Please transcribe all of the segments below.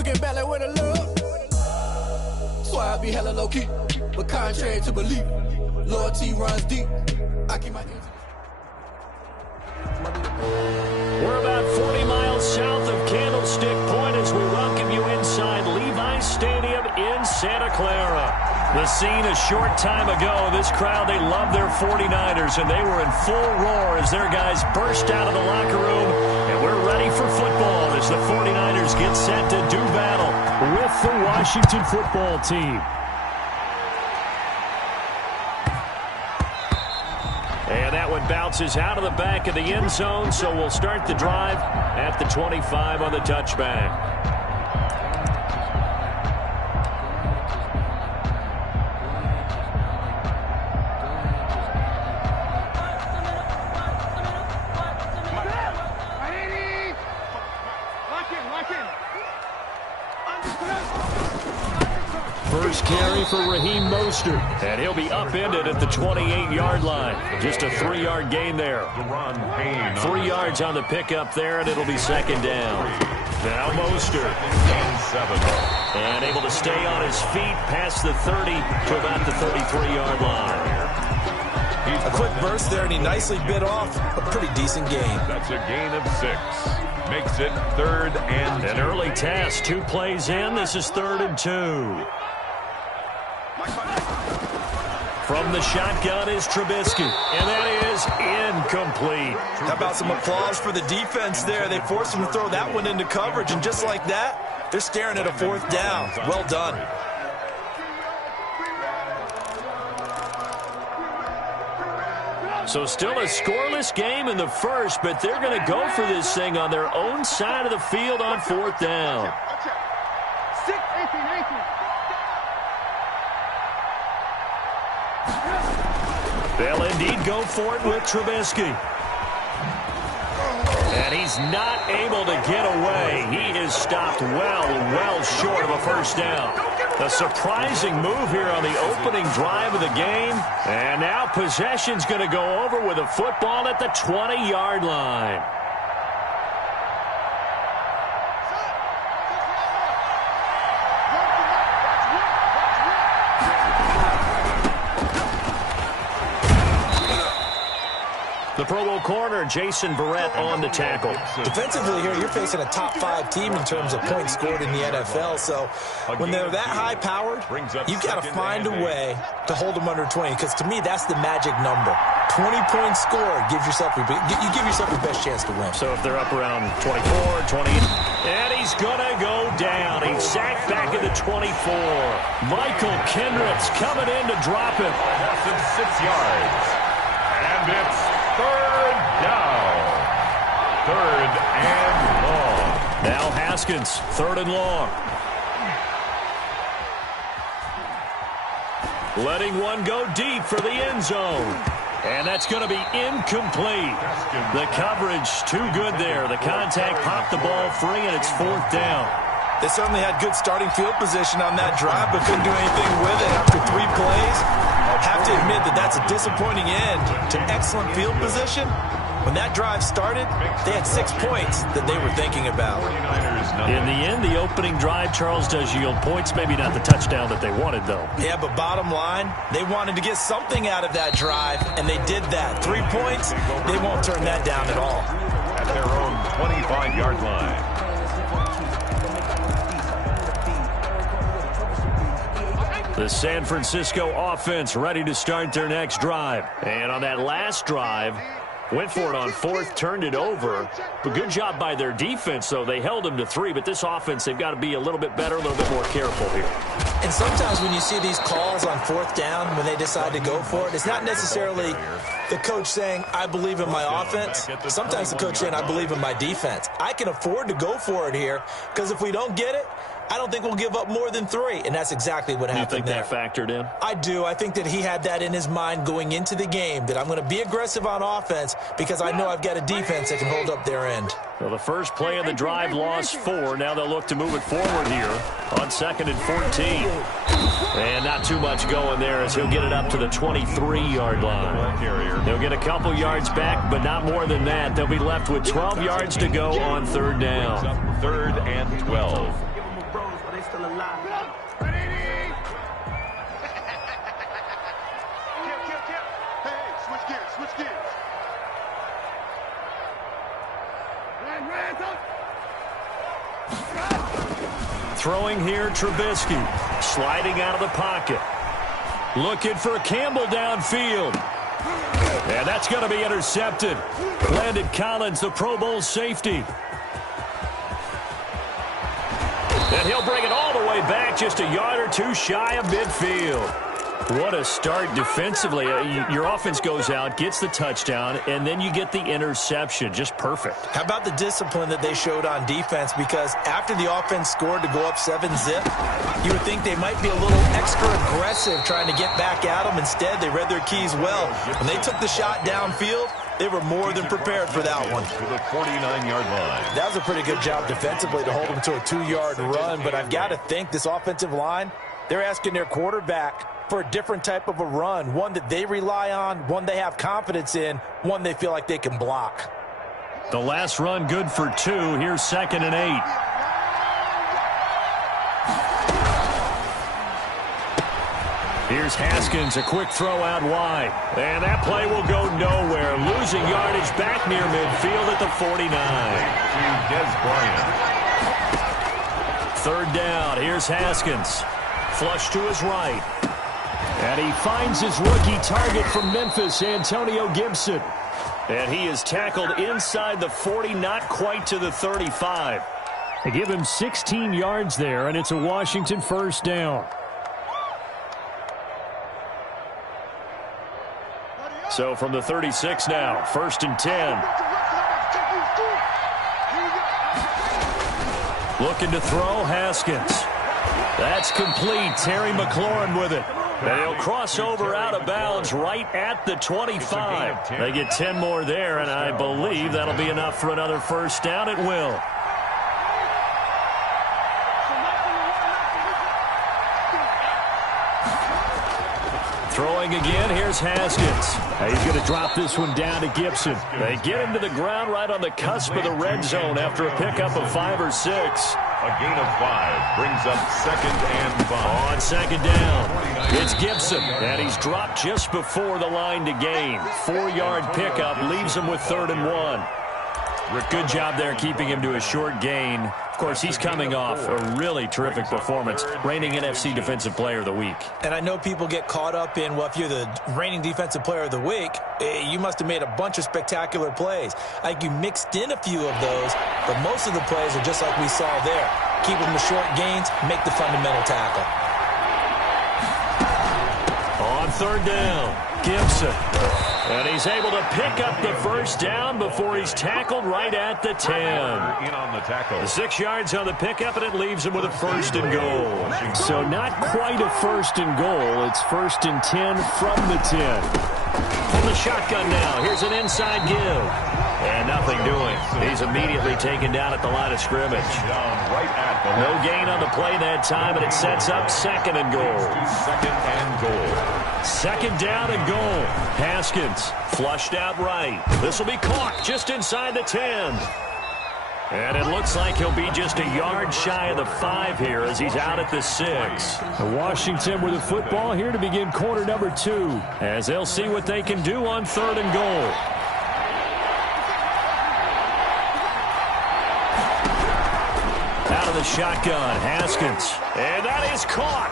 looking back like where the love. So I be hella low key, but contrary to belief, loyalty runs deep. I keep my hands. We're about 40 miles south of Candlestick Point as we welcome you inside Levi's Stadium in Santa Clara. The scene a short time ago, this crowd, they love their 49ers, and they were in full roar as their guys burst out of the locker room. And we're ready for football as the 49ers get set to do battle with the Washington football team. And that one bounces out of the back of the end zone, so we'll start the drive at the 25 on the touchback. First carry for Raheem Mostert, and he'll be upended at the 28-yard line. Just a 3-yard gain there. 3 yards on the pickup there, and it'll be second down. Now Mostert. And able to stay on his feet past the 30 to about the 33-yard line. A quick burst there, and he nicely bit off a pretty decent gain. That's a gain of 6. Makes it 3rd and 2. An early test, 2 plays in. This is 3rd and 2. From the shotgun is Trubisky, and that is incomplete. How about some applause for the defense there? They forced him to throw that one into coverage, and just like that, they're staring at a 4th down. Well done. So still a scoreless game in the first, but they're going to go for this thing on their own side of the field on 4th down. They'll indeed go for it with Trubisky. And he's not able to get away. He is stopped well short of a first down. A surprising move here on the opening drive of the game. And now possession's going to go over with a football at the 20-yard line. The Pro Bowl corner, Jason Verrett, on the tackle. Defensively here, you're facing a top 5 team in terms of points scored in the NFL. So when they're that high-powered, you've got to find a way to hold them under 20. Because to me, that's the magic number. 20 points scored gives yourself your best chance to win. So if they're up around 24, 20, and he's going to go down. He's sacked back at the 24. Michael Kendricks coming in to drop him. Less than 6 yards. And it's 3rd down. 3rd and long. Now Haskins, 3rd and long. Letting one go deep for the end zone. And that's going to be incomplete. The coverage too good there. The contact popped the ball free, and it's 4th down. They certainly had good starting field position on that drive, but couldn't do anything with it after 3 plays. Have to admit that that's a disappointing end to excellent field position. When that drive started, they had 6 points that they were thinking about. In the end, the opening drive, Charles, does yield points. Maybe not the touchdown that they wanted, though. Yeah, but bottom line, they wanted to get something out of that drive, and they did that. 3 points, they won't turn that down at all. At their own 25-yard line. The San Francisco offense ready to start their next drive. And on that last drive, went for it on 4th, turned it over. But good job by their defense, though. They held them to 3, but this offense, they've got to be a little bit better, a little bit more careful here. And sometimes when you see these calls on 4th down, when they decide to go for it, it's not necessarily the coach saying, I believe in my offense. Sometimes the coach saying, I believe in my defense. I can afford to go for it here, because if we don't get it, I don't think we'll give up more than 3, and that's exactly what happened there. You think that factored in? I do. I think that he had that in his mind going into the game, that I'm going to be aggressive on offense because I know I've got a defense that can hold up their end. Well, the first play of the drive lost 4. Now they'll look to move it forward here on 2nd and 14. And not too much going there as he'll get it up to the 23-yard line. They'll get a couple yards back, but not more than that. They'll be left with 12 yards to go on 3rd down. 3rd and 12. Throwing here, Trubisky. Sliding out of the pocket. Looking for Campbell downfield. And that's going to be intercepted. Landon Collins, the Pro Bowl safety. And he'll bring it all the way back, just a yard or two shy of midfield. What a start defensively. Your offense goes out, gets the touchdown, and then you get the interception. Just perfect. How about the discipline that they showed on defense? Because after the offense scored to go up 7-zip, you would think they might be a little extra aggressive trying to get back at them. Instead, they read their keys well. When they took the shot downfield, they were more than prepared for that one. To the 49-yard line. That was a pretty good job defensively to hold them to a 2-yard run. But I've got to think this offensive line, they're asking their quarterback for a different type of a run, one that they rely on, one they have confidence in, one they feel like they can block. The last run good for 2. Here's 2nd and 8. Here's Haskins, a quick throw out wide. And that play will go nowhere. Losing yardage back near midfield at the 49. Third down. Here's Haskins. Flush to his right. And he finds his rookie target from Memphis, Antonio Gibson. And he is tackled inside the 40, not quite to the 35. They give him 16 yards there, and it's a Washington first down. So from the 36 now, 1st and 10. Looking to throw, Haskins. That's complete. Terry McLaurin with it. And he'll cross over out of bounds right at the 25. They get 10 more there, and I believe that'll be enough for another first down. It will. Throwing again, here's Haskins. He's going to drop this one down to Gibson. They get him to the ground right on the cusp of the red zone after a pickup of 5 or 6. A gain of 5 brings up 2nd and 5. On 2nd down, it's Gibson, and he's dropped just before the line to gain. 4-yard pickup leaves him with 3rd and 1. Good job there keeping him to a short gain. Of course, he's coming off a really terrific performance, reigning NFC Defensive Player of the Week. And I know people get caught up in, well, if you're the reigning Defensive Player of the Week, you must have made a bunch of spectacular plays. I think you mixed in a few of those, but most of the plays are just like we saw there. Keep them to short gains, make the fundamental tackle. On 3rd down, Gibson. And he's able to pick up the first down before he's tackled right at the 10. In on the tackle. 6 yards on the pickup, and it leaves him with a 1st and goal. So not quite a 1st and goal. It's 1st and 10 from the 10. From the shotgun now. Here's an inside give. And nothing doing. He's immediately taken down at the line of scrimmage. No gain on the play that time, and it sets up 2nd and goal. 2nd and goal. 2nd down and goal. Haskins flushed out right. This will be caught just inside the 10. And it looks like he'll be just a yard shy of the 5 here as he's out at the 6. Washington with the football here to begin quarter number 2 as they'll see what they can do on 3rd and goal. Out of the shotgun, Haskins. And that is caught.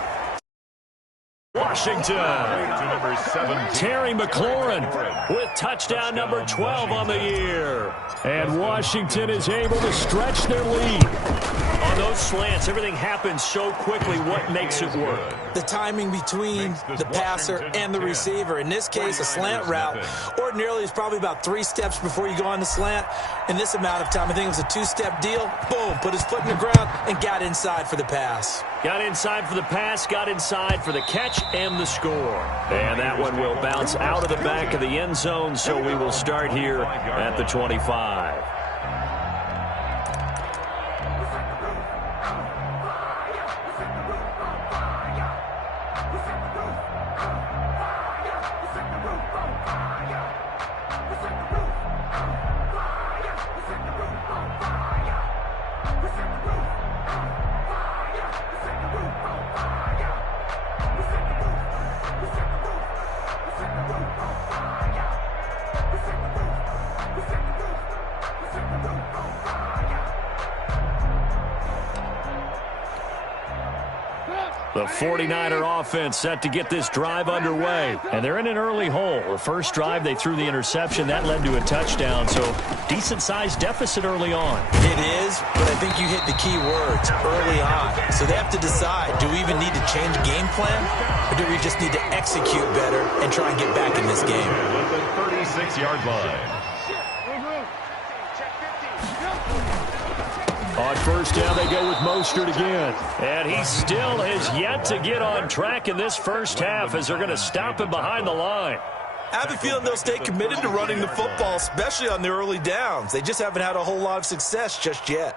Washington. Terry McLaurin with touchdown number 12 on the year. And Washington is able to stretch their lead. On those slants, everything happens so quickly. What makes it work? The timing between the passer and the receiver. In this case, a slant route ordinarily is probably about 3 steps before you go on the slant. In this amount of time, I think it was a 2-step deal. Boom, put his foot in the ground and got inside for the pass. Got inside for the pass, got inside for the catch and the score. And that one will bounce out of the back of the end zone, so we will start here at the 25. The 49er offense set to get this drive underway. And they're in an early hole. The first drive, they threw the interception. That led to a touchdown. So decent-sized deficit early on. It is, but I think you hit the key words early on. So they have to decide, do we even need to change game plan? Or do we just need to execute better and try and get back in this game? At the 36-yard line. On first down, they go with Mostert again. And he still has yet to get on track in this first half as they're going to stop him behind the line. I have a feeling they'll stay committed to running the football, especially on the early downs. They just haven't had a whole lot of success just yet.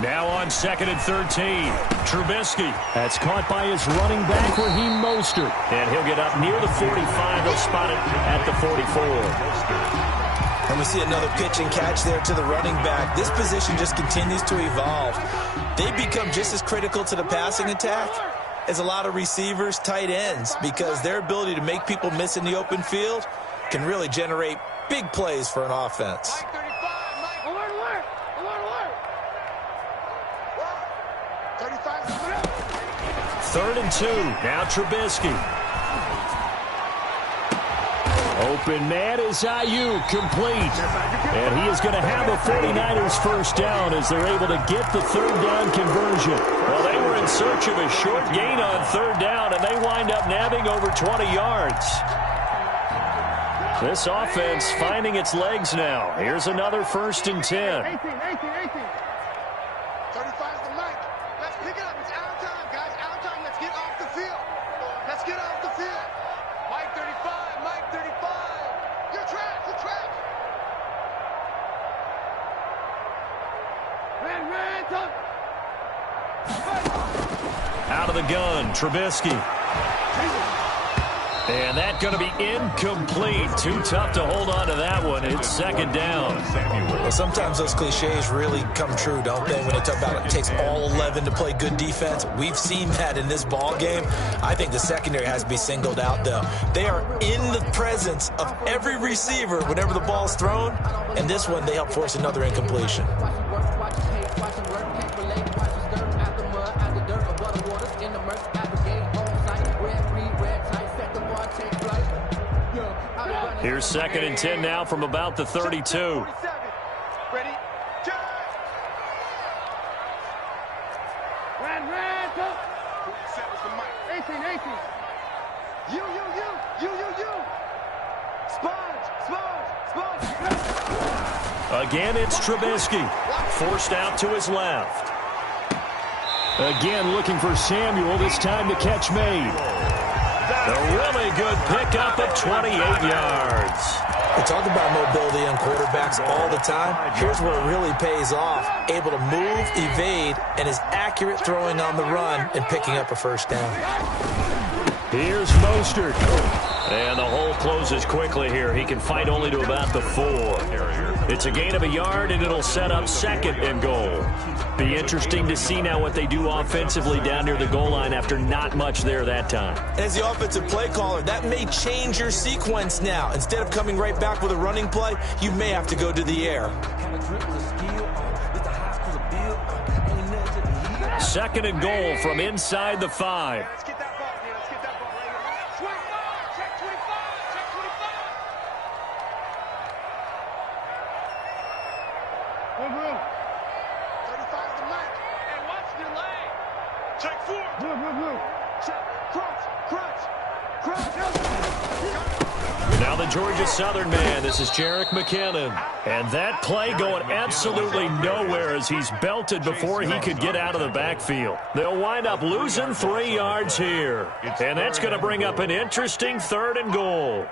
Now on 2nd and 13, Trubisky. That's caught by his running back, Raheem Mostert. And he'll get up near the 45. They'll spot it at the 44. And we see another pitch and catch there to the running back. This position just continues to evolve. They become just as critical to the passing attack as a lot of receivers, tight ends, because their ability to make people miss in the open field can really generate big plays for an offense. 3rd and 2. Now Trubisky. Open man is Ayuk, complete. And he is going to have a 49ers first down as they're able to get the 3rd down conversion. Well, they were in search of a short gain on 3rd down, and they wind up nabbing over 20 yards. This offense finding its legs now. Here's another 1st and 10. Out of the gun, Trubisky. And that's going to be incomplete. Too tough to hold on to that one. It's 2nd down. Well, sometimes those cliches really come true, don't they? When they talk about it takes all 11 to play good defense. We've seen that in this ball game. I think the secondary has to be singled out, though. They are in the presence of every receiver whenever the ball's thrown. And this one, they help force another incompletion. Here's 2nd and 10 now from about the 32. Ready? Again, it's Trubisky. Forced out to his left. Again, looking for Samuel. This time the catch made. A really good pickup of 28 yards. We talk about mobility on quarterbacks all the time. Here's where it really pays off. Able to move, evade, and is accurate throwing on the run and picking up a first down. Here's Mostert. And the hole closes quickly here. He can fight only to about the 4. It's a gain of a yard, and it'll set up 2nd and goal. Be interesting to see now what they do offensively down near the goal line after not much there that time. As the offensive play caller, that may change your sequence now. Instead of coming right back with a running play, you may have to go to the air. 2nd and goal from inside the 5. Now the Georgia Southern man, this is Jerick McKinnon. And that play going absolutely nowhere as he's belted before he could get out of the backfield. They'll wind up losing 3 yards here. And that's going to bring up an interesting 3rd and goal.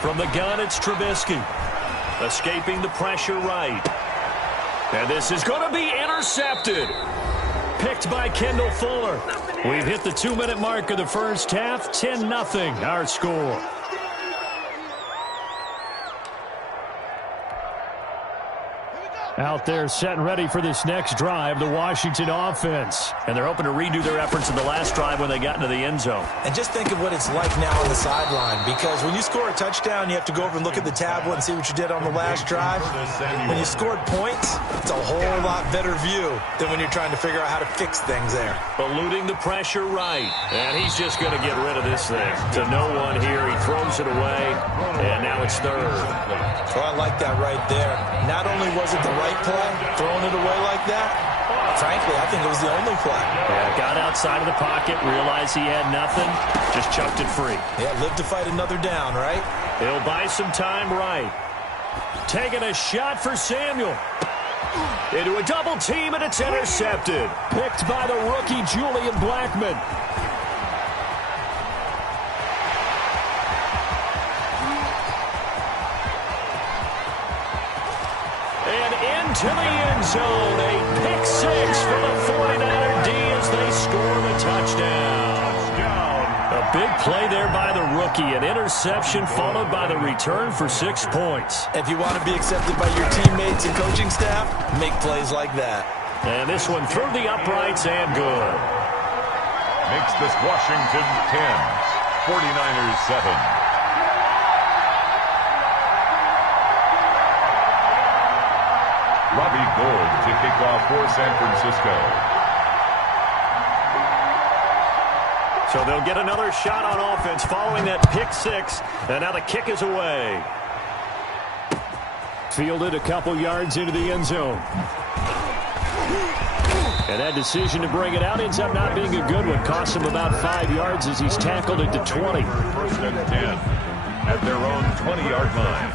From the gun, it's Trubisky. Escaping the pressure right. And this is going to be intercepted. Picked by Kendall Fuller. We've hit the 2-minute mark of the first half. 10-0 our score. Out there set and ready for this next drive, the Washington offense. And they're hoping to redo their efforts in the last drive when they got into the end zone. And just think of what it's like now on the sideline, because when you score a touchdown, you have to go over and look at the tablet and see what you did on the last drive. When you scored points, it's a whole lot better view than when you're trying to figure out how to fix things there. Eluding the pressure right. And he's just going to get rid of this thing. To no one here. He throws it away. And now it's third. Well, I like that right there. Not only was it the right play, throwing it away like that, frankly, I think it was the only play. Yeah, got outside of the pocket, realized he had nothing, just chucked it free. Yeah, live to fight another down, right? He'll buy some time right. Taking a shot for Samuel. Into a double team, and it's intercepted. Picked by the rookie, Julian Blackmon. To the end zone, a pick six for the 49er D as they score the touchdown. A big play there by the rookie, an interception followed by the return for 6 points. If you want to be accepted by your teammates and coaching staff, make plays like that. And this one through the uprights and good. Makes this Washington 10, 49ers 7. Robbie Gould to kick off for San Francisco. So they'll get another shot on offense following that pick six. And now the kick is away. Fielded a couple yards into the end zone. And that decision to bring it out ends up not being a good one. Costs him about 5 yards as he's tackled it to 20. First and 10 at their own 20-yard line.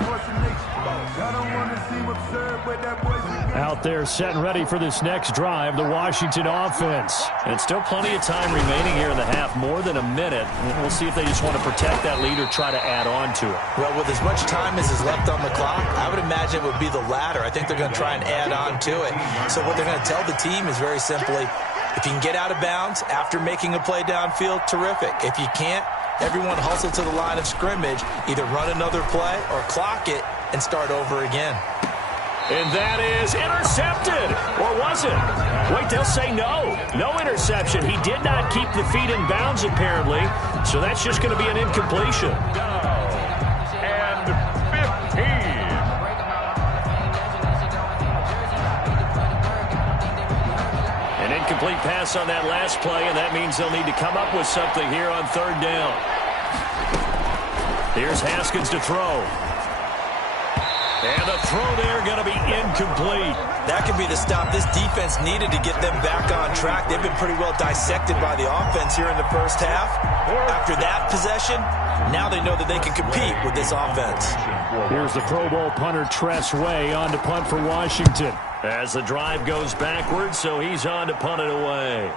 Out there set and ready for this next drive, the Washington offense. And still plenty of time remaining here in the half, more than a minute. And we'll see if they just want to protect that lead or try to add on to it. Well, with as much time as is left on the clock, I would imagine it would be the latter. I think they're going to try and add on to it. So what they're going to tell the team is very simply, if you can get out of bounds after making a play downfield, terrific. If you can't, everyone hustle to the line of scrimmage, either run another play or clock it and start over again. And that is intercepted. Or was it? Wait, they'll say no. No interception. He did not keep the feet in bounds, apparently. So that's just going to be an incompletion. And 15. An incomplete pass on that last play, and that means they'll need to come up with something here on third down. Here's Haskins to throw. And the throw there going to be incomplete. That could be the stop this defense needed to get them back on track. They've been pretty well dissected by the offense here in the first half. After that possession, now they know that they can compete with this offense. Here's the Pro Bowl punter Tress Way on to punt for Washington. As the drive goes backwards, so he's on to punt it away.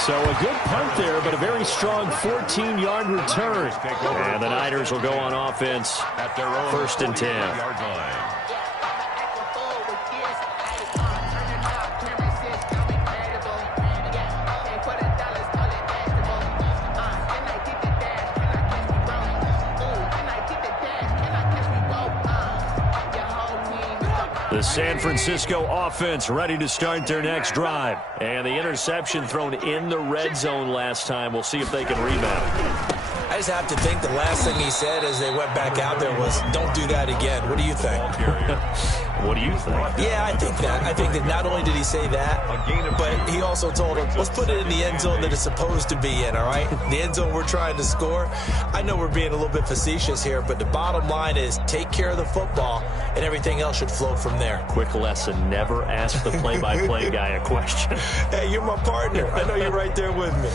So a good punt there, but a very strong 14-yard return. And the Niners will go on offense At their own first and 10. 40-yard line. The San Francisco offense ready to start their next drive. And the interception thrown in the red zone last time. We'll see if they can rebound. I just have to think the last thing he said as they went back out there was, don't do that again. What do you think? What do you think? Yeah, I think that. I think that not only did he say that, but he also told him, let's put it in the end zone that it's supposed to be in, all right? The end zone we're trying to score. I know we're being a little bit facetious here, but the bottom line is take care of the football, and everything else should flow from there. Quick lesson, never ask the play-by-play guy a question. Hey, you're my partner. I know you're right there with me.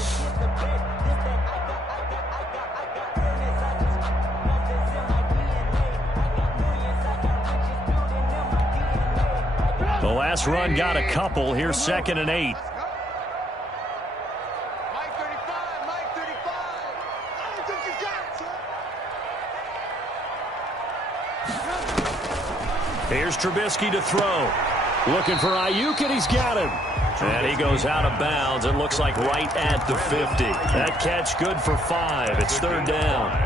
The last run got a couple. Here's 2nd and 8. Mike 35, Mike 35. I don't think you got it, Here's Trubisky to throw. Looking for Ayuk, and he's got him. And he goes out of bounds. It looks like right at the 50. That catch good for 5. It's 3rd down.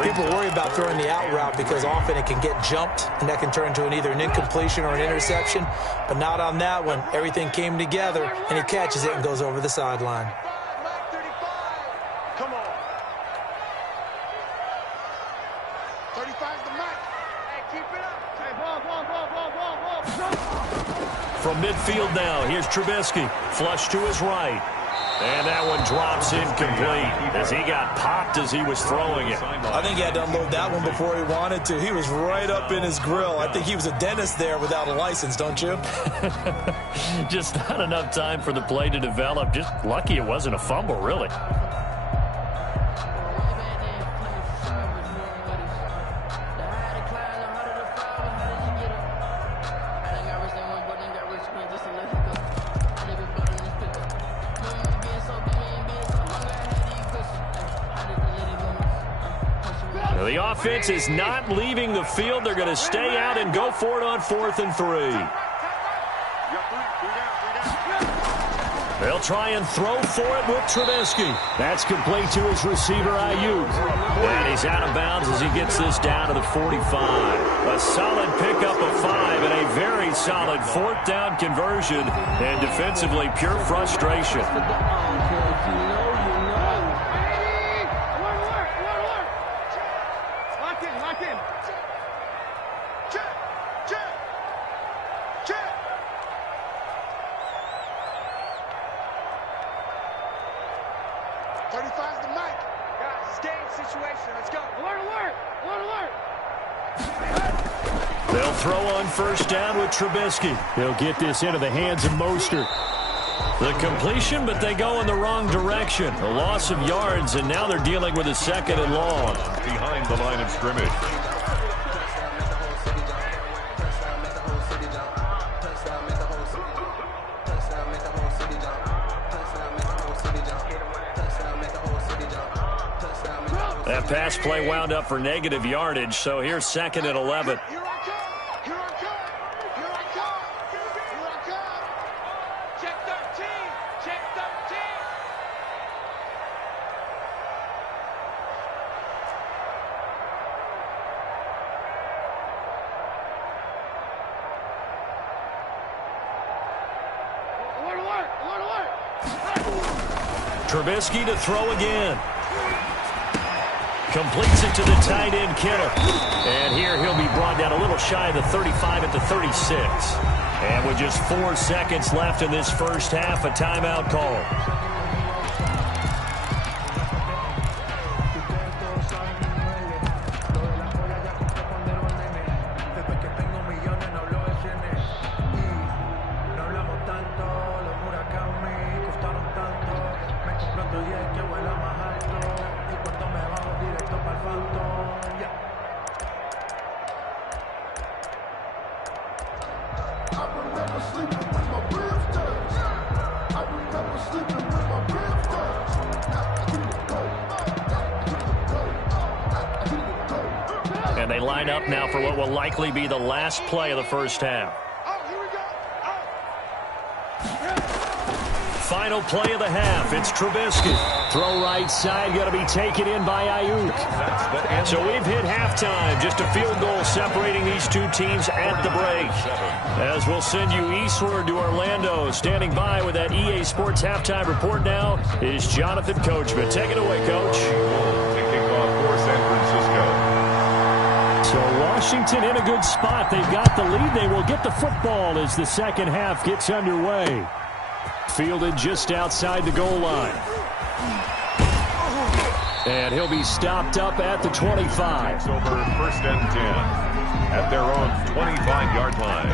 People worry about throwing the out route because often it can get jumped, and that can turn into either an incompletion or an interception. But not on that one. Everything came together, and he catches it and goes over the sideline. Mike 35. Come on. 35's the mic. Hey, keep it up. Hey, ball. From midfield now, here's Trubisky. Flush to his right. And that one drops incomplete as he got popped as he was throwing it. I think he had to unload that one before he wanted to. He was right up in his grill. I think he was a dentist there without a license, don't you? Just not enough time for the play to develop. Just lucky it wasn't a fumble, really. The offense is not leaving the field. They're going to stay out and go for it on 4th and 3. They'll try and throw for it with Trubisky. That's complete to his receiver, Ayuk. And he's out of bounds as he gets this down to the 45. A solid pickup of 5 and a very solid 4th down conversion. And defensively, pure frustration. They'll throw on 1st down with Trubisky. They'll get this into the hands of Mostert. The completion, but they go in the wrong direction. A loss of yards, and now they're dealing with a 2nd and long. Behind the line of scrimmage. That pass play wound up for negative yardage, so here's 2nd and 11. Here I come. Check 13. Check 13. Trubisky to throw again. Completes it to the tight end, Kittle. And here he'll be brought down a little shy of the 35 at the 36. And with just 4 seconds left in this first half, a timeout call. And they line up now for what will likely be the last play of the first half. Final play of the half. It's Trubisky. Throw right side, going to be taken in by Ayuk. So we've hit halftime. Just a field goal separating these two teams at the break. As we'll send you eastward to Orlando. Standing by with that EA Sports halftime report now is Jonathan Coachman. Take it away, Coach. Kicking off for San Francisco. So Washington in a good spot. They've got the lead. They will get the football as the second half gets underway. Fielded just outside the goal line. And he'll be stopped up at the 25. It's over 1st and 10 at their own 25-yard line.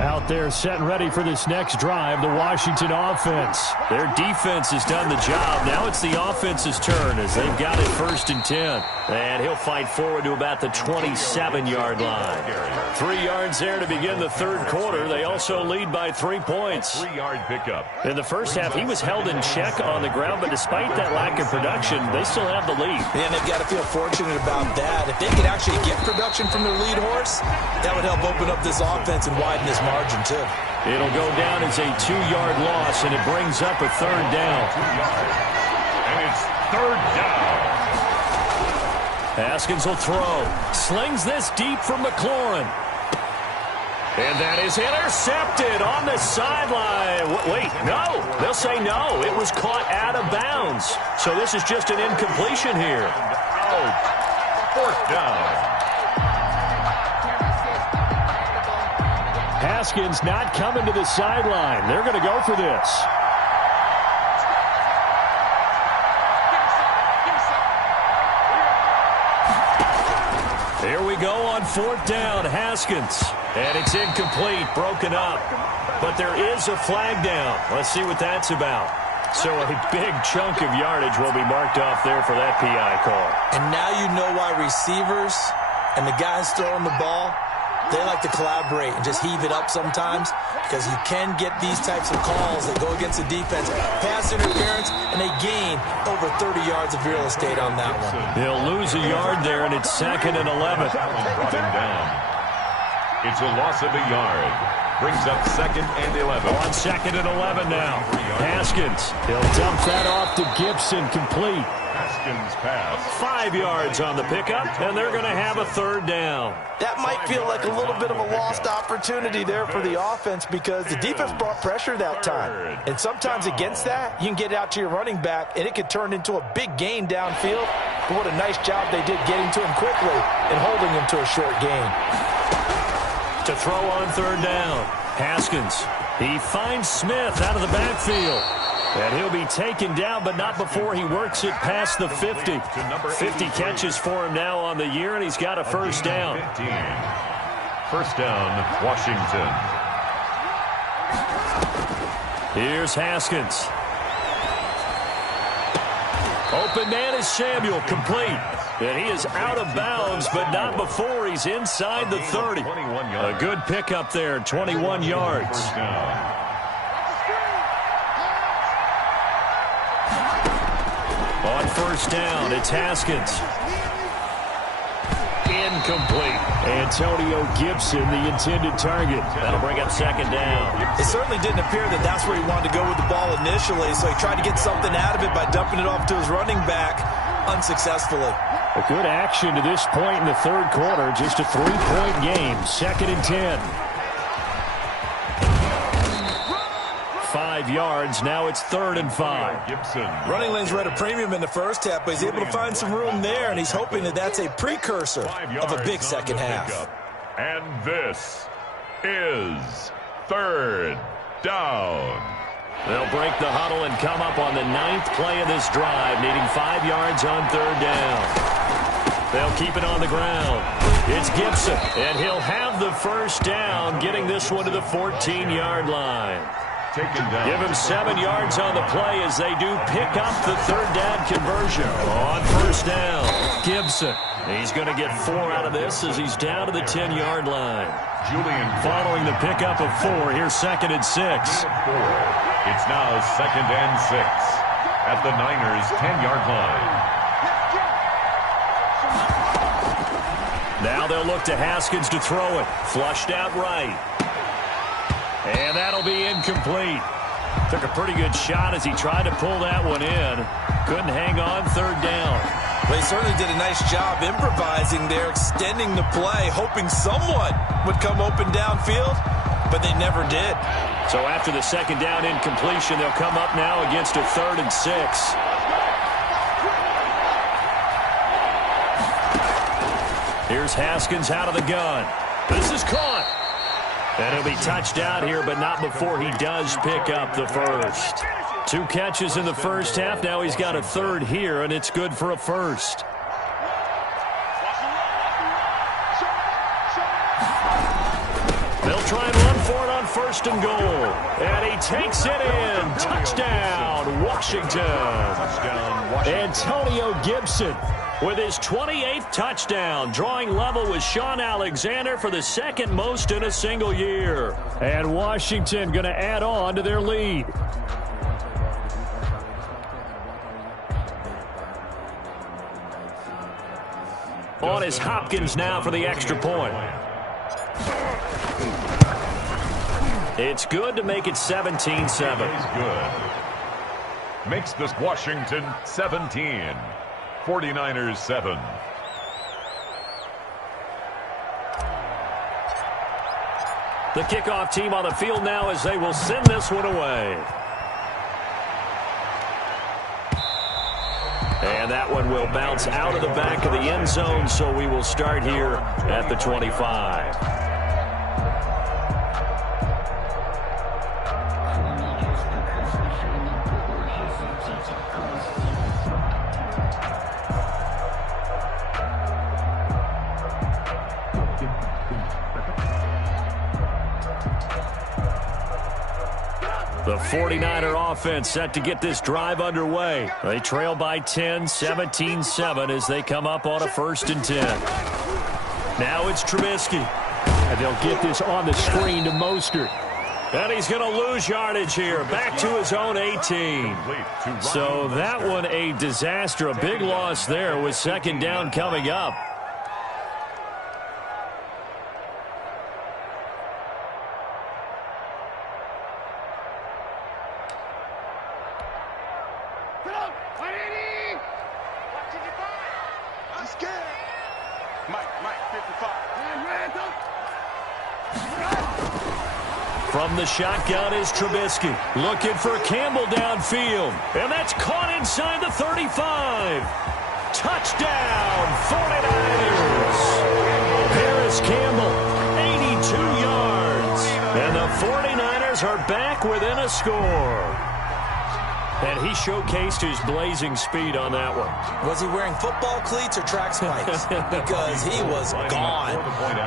Out there set and ready for this next drive, the Washington offense. Their defense has done the job. Now it's the offense's turn as they've got it 1st and 10. And he'll fight forward to about the 27-yard line. 3 yards there to begin the third quarter. They also lead by 3 points. 3-yard pickup. In the first half, he was held in check on the ground, but despite that lack of production, they still have the lead. And they've got to feel fortunate about that. If they could actually get production from their lead horse, that would help open up this offense and widen this margin, too. It'll go down as a 2-yard loss, and it brings up a 3rd down. 2 yards. And it's 3rd down. Haskins will throw. Slings this deep from McLaurin. And that is intercepted on the sideline. Wait, no. They'll say no. It was caught out of bounds. So this is just an incompletion here. Out. 4th down. Haskins not coming to the sideline. They're going to go for this. Here we go on 4th down. Haskins. And it's incomplete, broken up. But there is a flag down. Let's see what that's about. So a big chunk of yardage will be marked off there for that PI call. And now you know why receivers and the guys throwing the ball, they like to collaborate and just heave it up sometimes, because you can get these types of calls that go against the defense. Pass interference, and they gain over 30 yards of real estate on that one. They'll lose a yard there, and it's 2nd and 11. Brought him down. It's a loss of a yard. Brings up 2nd and 11. On 2nd and 11 now. Haskins. He'll dump that off to Gibson, complete. Haskins pass. 5 yards on the pickup, and they're going to have a 3rd down. That might feel like a little bit of a lost opportunity there for the offense, because the defense brought pressure that time. And sometimes against that, you can get it out to your running back, and it could turn into a big gain downfield. But what a nice job they did getting to him quickly and holding him to a short gain. To throw on 3rd down. Haskins. He finds Smith out of the backfield. And he'll be taken down, but not before he works it past the 50. 50 catches for him now on the year, and he's got a 1st down. 15. 1st down, Washington. Here's Haskins. Open man is Samuel, complete. And he is out of bounds, but not before he's inside the 30. A good pickup there, 21 yards. On 1st down, it's Haskins. Incomplete. Antonio Gibson, the intended target. That'll bring up 2nd down. It certainly didn't appear that that's where he wanted to go with the ball initially, so he tried to get something out of it by dumping it off to his running back unsuccessfully. A good action to this point in the third quarter. Just a 3-point game. 2nd and 10. 5 yards. Now it's 3rd and 5. Gibson. Running lanes were at a premium in the first half, but he's able to find some room there, and he's hoping that that's a precursor of a big second half. And this is 3rd down. They'll break the huddle and come up on the 9th play of this drive, needing 5 yards on 3rd down. They'll keep it on the ground. It's Gibson, and he'll have the 1st down, getting this one to the 14-yard line. Taken down. Give him 7 yards on the play as they do pick up the 3rd down conversion. On 1st down, Gibson. He's going to get 4 out of this as he's down to the 10-yard line. Julian following the pickup of 4. Here's 2nd and 6. It's now 2nd and 6 at the Niners' 10-yard line. Now they'll look to Haskins to throw it. Flushed out right. And that'll be incomplete. Took a pretty good shot as he tried to pull that one in. Couldn't hang on 3rd down. Well, he certainly did a nice job improvising there, extending the play, hoping someone would come open downfield, but they never did. So after the 2nd down incompletion, they'll come up now against a 3rd and 6. Here's Haskins out of the gun. This is caught. And he'll be touched out here, but not before he does pick up the 1st. 2 catches in the first half. Now he's got a 3rd here, and it's good for a 1st. They'll try and run for it on 1st and goal. And he takes it in. Touchdown, Washington. Antonio Gibson with his 28th touchdown, drawing level with Sean Alexander for the second most in a single year. And Washington going to add on to their lead. On is Hopkins now for the extra point. It's good to make it 17-7. Good. Makes this Washington 17. 49ers 7. The kickoff team on the field now as they will send this one away. And that one will bounce out of the back of the end zone, so we will start here at the 25. The 49er offense set to get this drive underway. They trail by 10, 17-7 as they come up on a 1st and 10. Now it's Trubisky. And they'll get this on the screen to Mostert. And he's going to lose yardage here. Back to his own 18. So that one a disaster. A big loss there with 2nd down coming up. From the shotgun is Trubisky. Looking for Campbell downfield. And that's caught inside the 35. Touchdown, 49ers. Paris Campbell, 82 yards. And the 49ers are back within a score. And he showcased his blazing speed on that one. Was he wearing football cleats or track spikes? Because he was gone.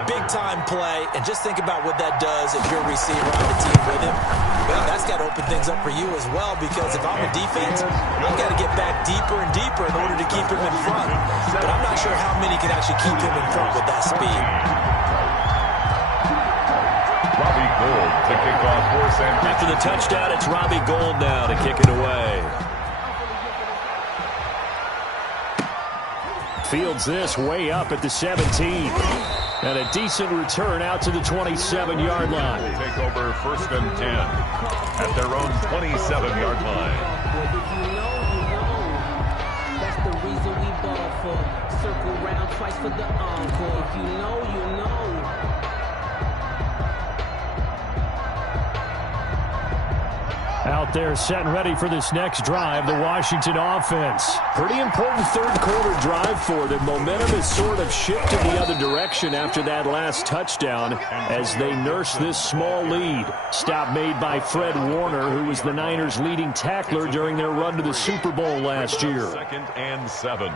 Big-time play. And just think about what that does if you're a receiver on the team with him. Well, that's got to open things up for you as well, because if I'm a defense, I've got to get back deeper and deeper in order to keep him in front. But I'm not sure how many can actually keep him in front with that speed. Robbie Gould to kick off for San Francisco. After the touchdown, it's Robbie Gould now to kick it away. Fields this way up at the 17. And a decent return out to the 27-yard line. Take over 1st and 10 at their own 27-yard line. That's the reason we ball for. Circle round twice for the encore. If you know, you know. Out there set and ready for this next drive, the Washington offense. Pretty important third-quarter drive for them. Momentum has sort of shifted the other direction after that last touchdown as they nurse this small lead. Stop made by Fred Warner, who was the Niners' leading tackler during their run to the Super Bowl last year. 2nd and 7.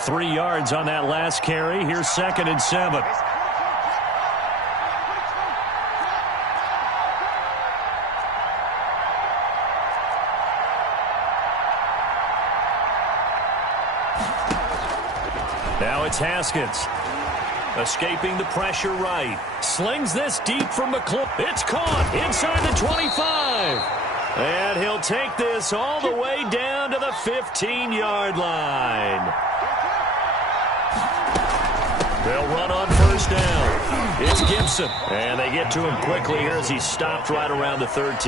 3 yards on that last carry. Here's 2nd and 7. Now it's Haskins. Escaping the pressure right. Slings this deep from the clip. It's caught inside the 25. And he'll take this all the way down to the 15-yard line. They'll run on 1st down. It's Gibson. And they get to him quickly here as he stopped right around the 13.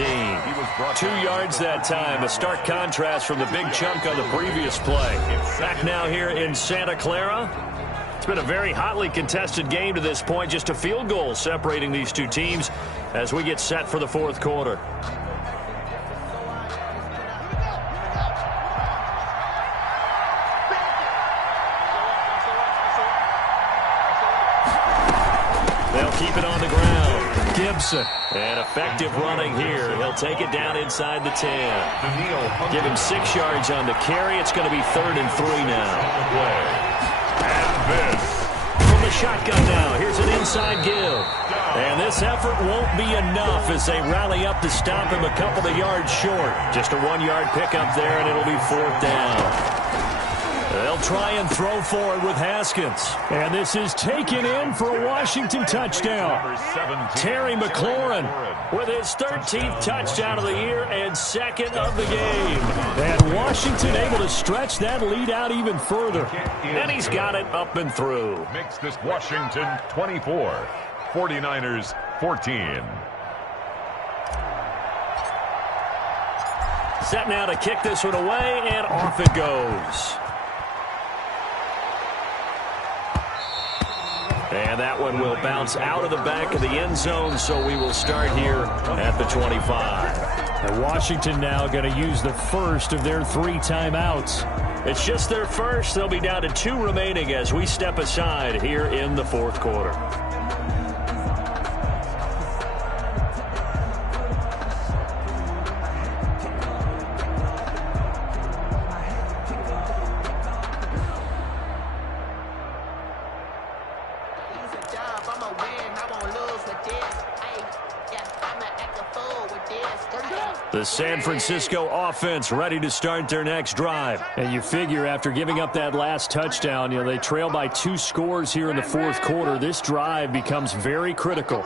2 yards that time. A stark contrast from the big chunk on the previous play. Back now here in Santa Clara. It's been a very hotly contested game to this point. Just a field goal separating these two teams as we get set for the 4th quarter. They'll keep it on the ground. Gibson. And effective running here. He'll take it down inside the 10. Give him 6 yards on the carry. It's going to be 3rd and 3 now. And this. From the the shotgun now. Here's an inside give. And this effort won't be enough as they rally up to stop him a couple of yards short. Just a 1-yard pickup there, and it'll be 4th down. They'll try and throw forward with Haskins. And this is taken in for a Washington touchdown. Terry McLaurin with his 13th touchdown of the year and 2nd of the game. And Washington able to stretch that lead out even further. And he's got it up and through. Makes this Washington 24, 49ers 14. Set now to kick this one away, and off it goes. And that one will bounce out of the back of the end zone, so we will start here at the 25. And Washington now going to use the first of their 3 timeouts. It's just their first. They'll be down to 2 remaining as we step aside here in the 4th quarter. The San Francisco offense ready to start their next drive. And you figure after giving up that last touchdown, they trail by 2 scores here in the 4th quarter. This drive becomes very critical.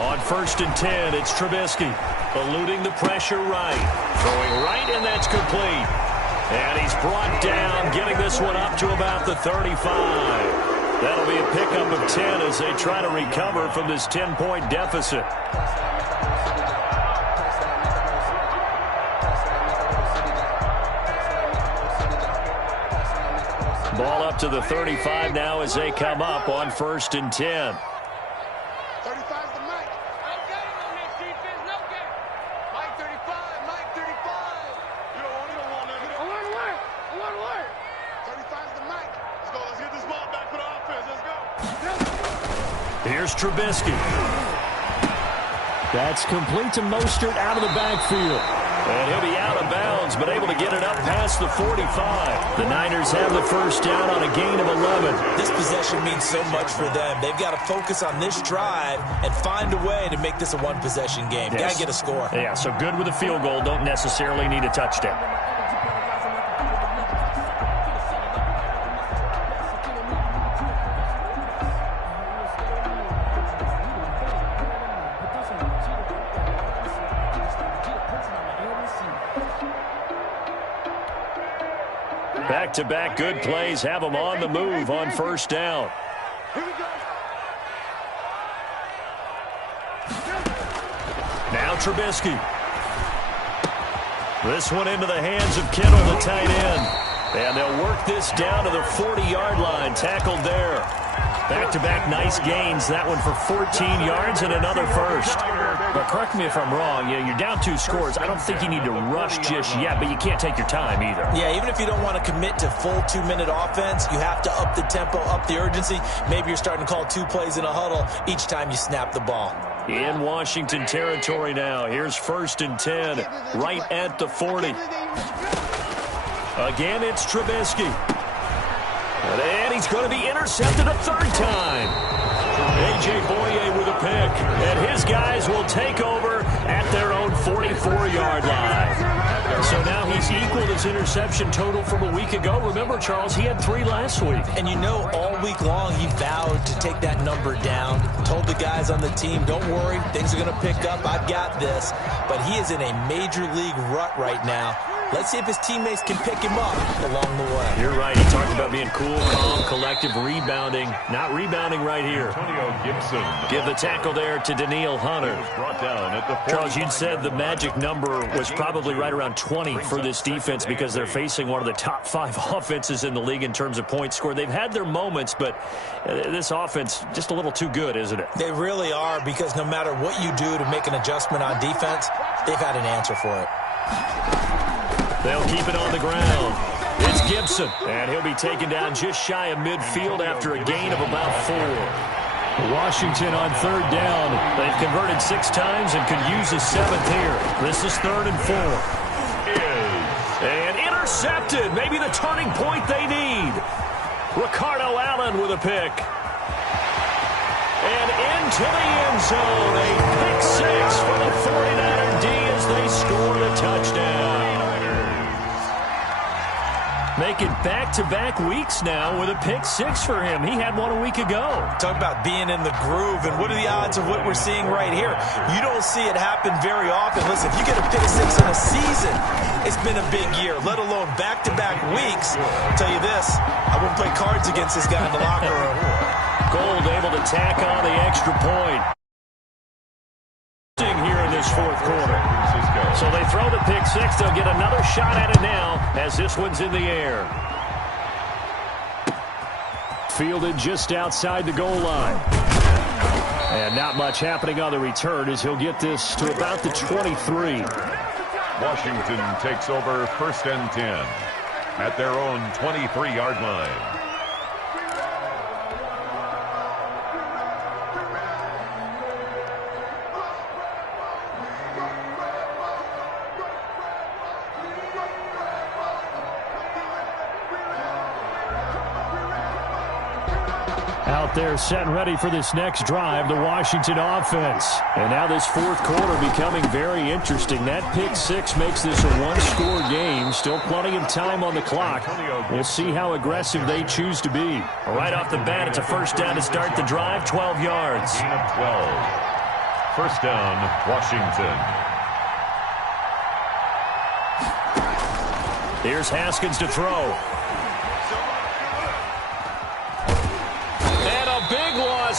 On 1st and 10, it's Trubisky eluding the pressure right. Throwing right, and that's complete. And he's brought down, getting this one up to about the 35. That'll be a pickup of 10 as they try to recover from this 10-point deficit. Ball up to the 35 now as they come up on 1st and 10. 35's the Mike. No game on this defense, no game. Mike 35, Mike 35. You don't want that. I want to work. 35's the Mike. Let's go. Let's get this ball back for the offense. Let's go. Here's Trubisky. That's complete to Mostert out of the backfield. And he'll be out of bounds, but able to get it up past the 45. The Niners have the first down on a gain of 11. This possession means so much for them. They've got to focus on this drive and find a way to make this a one-possession game. Yes. Got to get a score. Yeah, so good with a field goal. Don't necessarily need a touchdown. Back-to-back good plays have them on the move on 1st down. Now Trubisky. This one into the hands of Kittle, the tight end. And they'll work this down to the 40-yard line. Tackled there. Back-to-back nice gains. That one for 14 yards and another first. But correct me if I'm wrong. You're down 2 scores. I don't think you need to rush just yet, but you can't take your time either. Yeah, even if you don't want to commit to full 2-minute offense, you have to up the tempo, up the urgency. Maybe you're starting to call 2 plays in a huddle each time you snap the ball. In Washington territory now. Here's 1st and 10, right at the 40. Again, it's Trubisky. And he's going to be intercepted a 3rd time. A.J. Boye with a pick. And his guys will take over at their own 44-yard line. So now he's equaled his interception total from a week ago. Remember, Charles, he had 3 last week. And all week long he vowed to take that number down. Told the guys on the team, don't worry, things are going to pick up. I've got this. But he is in a major league rut right now. Let's see if his teammates can pick him up along the way. You're right. He talked about being cool, calm, collective, rebounding. Not rebounding right here. Antonio Gibson. Give the tackle there to Daniil Hunter. Brought down at the Charles, you'd said the magic number was probably right around 20 for this defense because they're facing one of the top 5 offenses in the league in terms of points scored. They've had their moments, but this offense just a little too good, isn't it? They really are, because no matter what you do to make an adjustment on defense, they've had an answer for it. They'll keep it on the ground. It's Gibson, and he'll be taken down just shy of midfield after a gain of about 4. Washington on 3rd down. They've converted 6 times and could use a 7th here. This is 3rd and 4. And intercepted. Maybe the turning point they need. Ricardo Allen with a pick. And into the end zone. A pick six for the 49er D as they score the touchdown. Making back-to-back weeks now with a pick six for him. He had one a week ago. Talk about being in the groove, and what are the odds of what we're seeing right here? You don't see it happen very often. Listen, if you get a pick six in a season, it's been a big year, let alone back-to-back weeks. I'll tell you this, I wouldn't play cards against this guy in the locker room. Gold able to tack on the extra point. Here in this fourth quarter. So they throw the pick six. They'll get another shot at it now as this one's in the air. Fielded just outside the goal line. And not much happening on the return as he'll get this to about the 23. Washington takes over 1st and 10 at their own 23-yard line. Out there set and ready for this next drive, the Washington offense. And now this fourth quarter becoming very interesting. That pick six makes this a one-score game. Still plenty of time on the clock. We'll see how aggressive they choose to be. Right off the bat, it's a first down to start the drive, 12 yards. Gain of 12. First down, Washington. Here's Haskins to throw.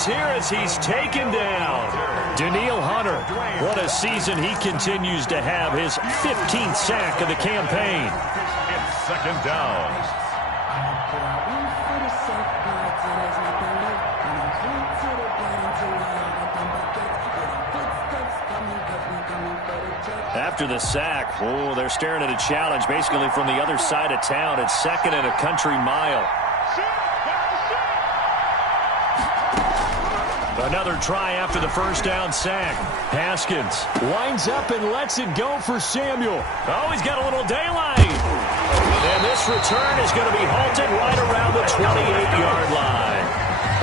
Here as he's taken down. Danielle Hunter, what a season he continues to have, his 15th sack of the campaign. It's second down. After the sack, they're staring at a challenge basically from the other side of town. It's second and a country mile. Another try after the first down sack. Haskins winds up and lets it go for Samuel. Oh, he's got a little daylight. And this return is going to be halted right around the 28-yard line.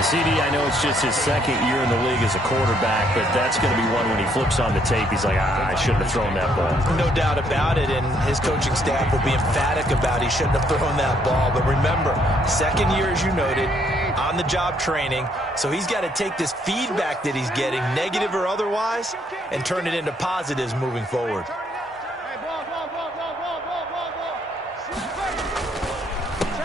CD, I know it's just his second year in the league as a quarterback, but that's going to be one when he flips on the tape. He's like, I shouldn't have thrown that ball. No doubt about it, and his coaching staff will be emphatic about he shouldn't have thrown that ball. But remember, second year, as you noted, on-the-job training, so he's got to take this feedback that he's getting, negative or otherwise, and turn it into positives moving forward.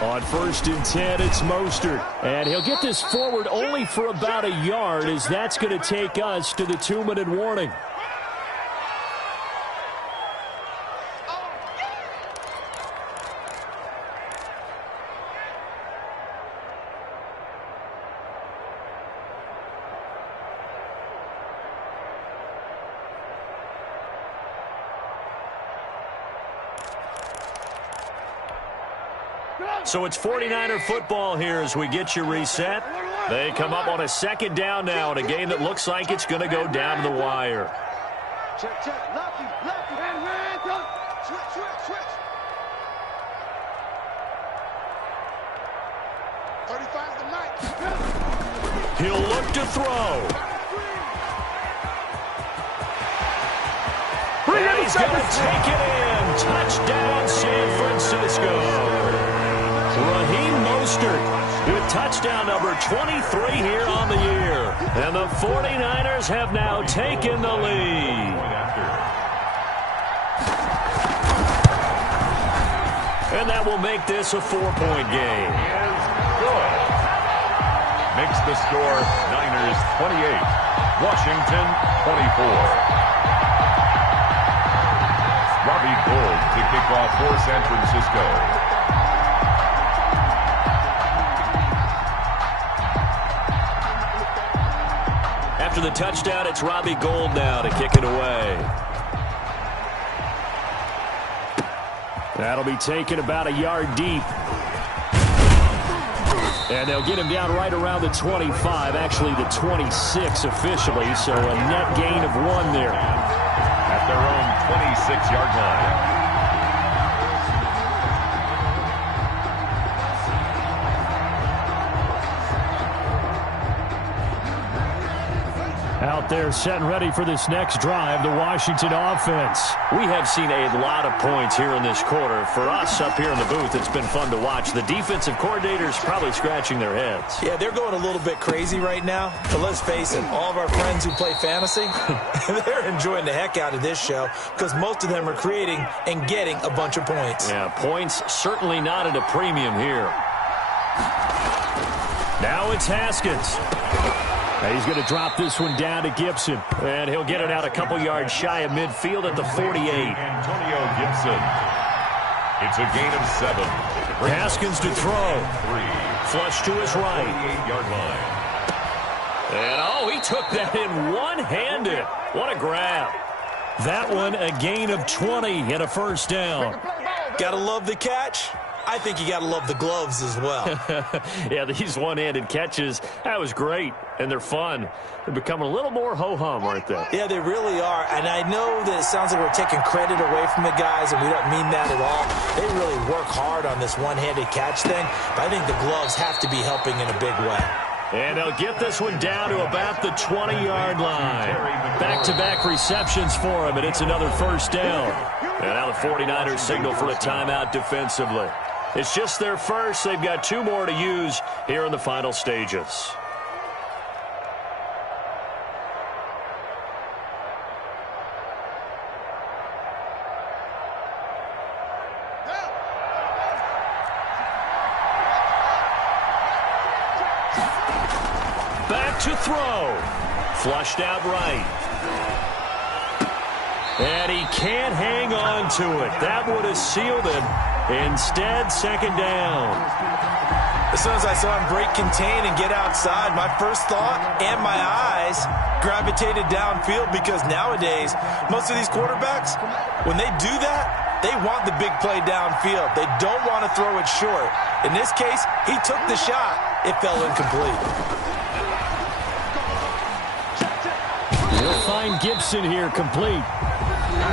On 1st and 10, it's Mostert. And he'll get this forward only for about a yard, as that's going to take us to the 2-minute warning. So it's 49er football here as we get you reset. They come up on a second down now in a game that looks like it's going to go down to the wire. Check. Lucky. Man, go. Switch. 35's the night. He'll look to throw. And he's going to take it in. Touchdown, San Francisco. Raheem Mostert with touchdown number 23 here on the year. And the 49ers have now taken the lead. And that will make this a 4-point game. Good. Makes the score Niners 28, Washington 24. Robbie Gould to kick off for San Francisco. After the touchdown, it's Robbie Gould now to kick it away. That'll be taken about a yard deep. And they'll get him down right around the 25, actually the 26 officially, so a net gain of 1 there. At their own 26-yard line. there setting ready for this next drive, the Washington offense. We have seen a lot of points here in this quarter. For us up here in the booth, it's been fun to watch. The defensive coordinators probably scratching their heads. Yeah, they're going a little bit crazy right now. But let's face it, all of our friends who play fantasy, they're enjoying the heck out of this show because most of them are creating and getting a bunch of points. Yeah, points certainly not at a premium here. Now it's Haskins. He's going to drop this one down to Gibson. And he'll get it out a couple yards shy of midfield at the 48. Antonio Gibson. It's a gain of 7. Haskins to throw. 3. Flush to his right. 48-yard line. And, he took that in one-handed. What a grab. That one a gain of 20 and a first down. Gotta love the catch. I think you got to love the gloves as well. Yeah, these one-handed catches, that was great, and they're fun. They're becoming a little more ho-hum, aren't they? Yeah, they really are, and I know that it sounds like we're taking credit away from the guys, and we don't mean that at all. They really work hard on this one-handed catch thing, but I think the gloves have to be helping in a big way. And they'll get this one down to about the 20-yard line. Back-to-back receptions for him, and it's another first down. And now the 49ers signal for a timeout defensively. It's just their first. They've got 2 more to use here in the final stages. Back to throw. Flushed out right. And he can't hang on to it. That would have sealed him. Instead, second down. As soon as I saw him break contain and get outside, my first thought and my eyes gravitated downfield because nowadays, most of these quarterbacks, when they do that, they want the big play downfield. They don't want to throw it short. In this case, he took the shot. It fell incomplete. You'll find Gibson here complete.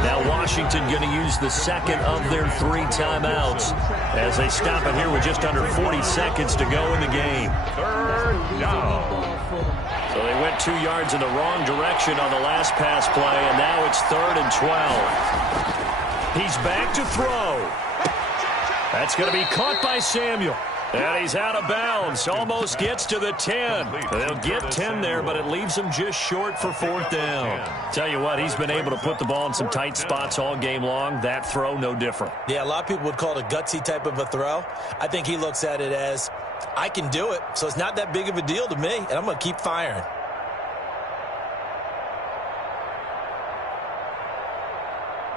Now Washington going to use the second of their 3 timeouts as they stop it here with just under 40 seconds to go in the game. Third down. So they went 2 yards in the wrong direction on the last pass play, and now it's 3rd and 12. He's back to throw. That's going to be caught by Samuel. And he's out of bounds. Almost gets to the 10. They'll get 10 there, but it leaves him just short for 4th down. Tell you what, he's been able to put the ball in some tight spots all game long. That throw, no different. Yeah, a lot of people would call it a gutsy type of a throw. I think he looks at it as, I can do it, so it's not that big of a deal to me, and I'm going to keep firing.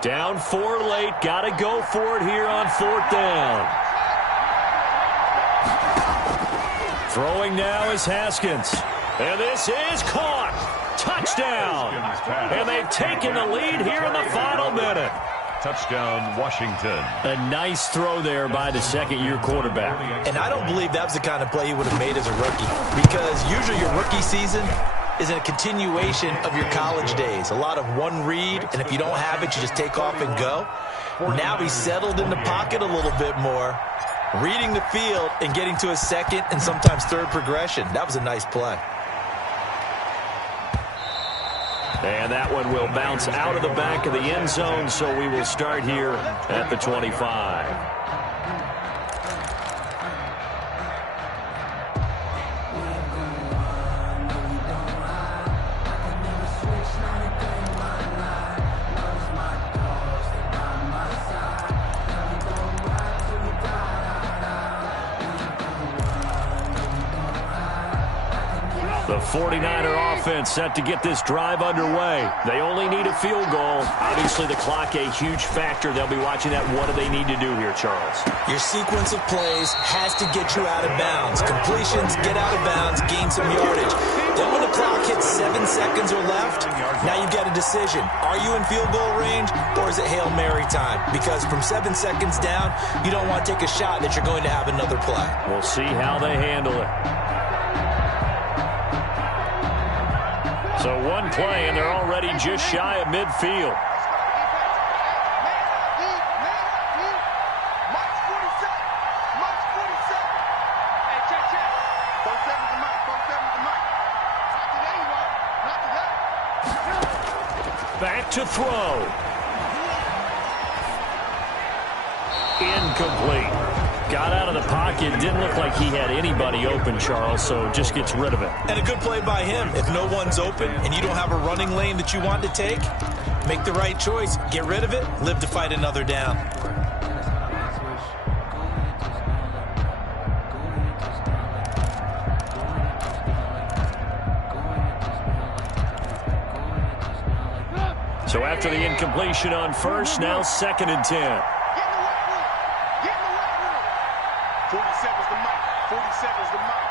Down 4 late. Got to go for it here on 4th down. Throwing now is Haskins. And this is caught. Touchdown. And they've taken the lead here in the final minute. Touchdown, Washington. A nice throw there by the second-year quarterback. And I don't believe that was the kind of play he would have made as a rookie. Because usually your rookie season is a continuation of your college days. A lot of one read, and if you don't have it, you just take off and go. Now he's settled in the pocket a little bit more, reading the field and getting to a second and sometimes third progression. That was a nice play. And that one will bounce out of the back of the end zone, so we will start here at the 25. The 49er offense set to get this drive underway. They only need a field goal. Obviously, the clock a huge factor. They'll be watching that. What do they need to do here, Charles? Your sequence of plays has to get you out of bounds. Completions, get out of bounds, gain some yardage. Then when the clock hits 7 seconds or left, now you've got a decision. Are you in field goal range or is it Hail Mary time? Because from 7 seconds down, you don't want to take a shot that you're going to have another play. We'll see how they handle it. So one play, and they're already just shy of midfield. back to throw. Incomplete. Got out of the pocket. Didn't look like he had anybody open, Charles, so just gets rid of it. And a good play by him. If no one's open and you don't have a running lane that you want to take, make the right choice. Get rid of it. Live to fight another down. So after the incompletion on first, now 2nd and 10. 47's the mic. 47's the mic.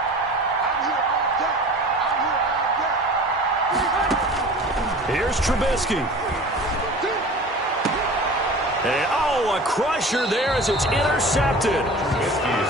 I'm here all day. Here's Trubisky. And, a crusher there as it's intercepted.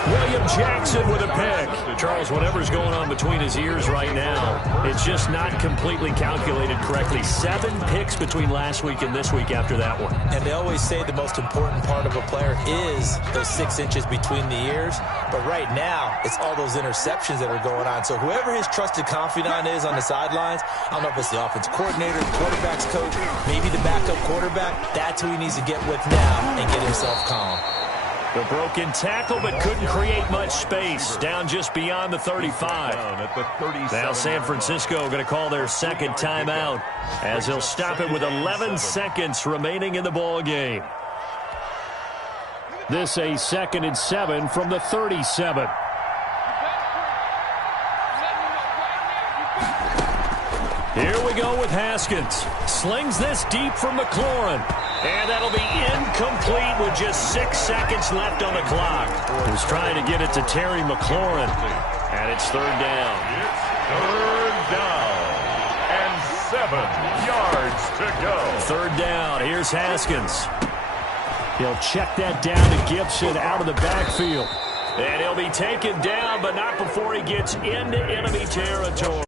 William Jackson with a pick. Charles, whatever's going on between his ears right now, it's just not completely calculated correctly. 7 picks between last week and this week after that one. And they always say the most important part of a player is those 6 inches between the ears. But right now, it's all those interceptions that are going on. So whoever his trusted confidant is on the sidelines, I don't know if it's the offense coordinator, the quarterback's coach, maybe the backup quarterback, that's who he needs to get with now and get himself calm. The broken tackle, but couldn't create much space. Down just beyond the 35. Now San Francisco going to call their 2nd timeout as he'll stop it with 11 seconds remaining in the ball game. This a 2nd and 7 from the 37. Here we go with Haskins. Slings this deep for McLaurin. And that'll be incomplete with just 6 seconds left on the clock. He's trying to get it to Terry McLaurin. And it's 3rd down. It's 3rd down. And 7 yards to go. 3rd down. Here's Haskins. He'll check that down to Gibson out of the backfield. And he'll be taken down, but not before he gets into enemy territory.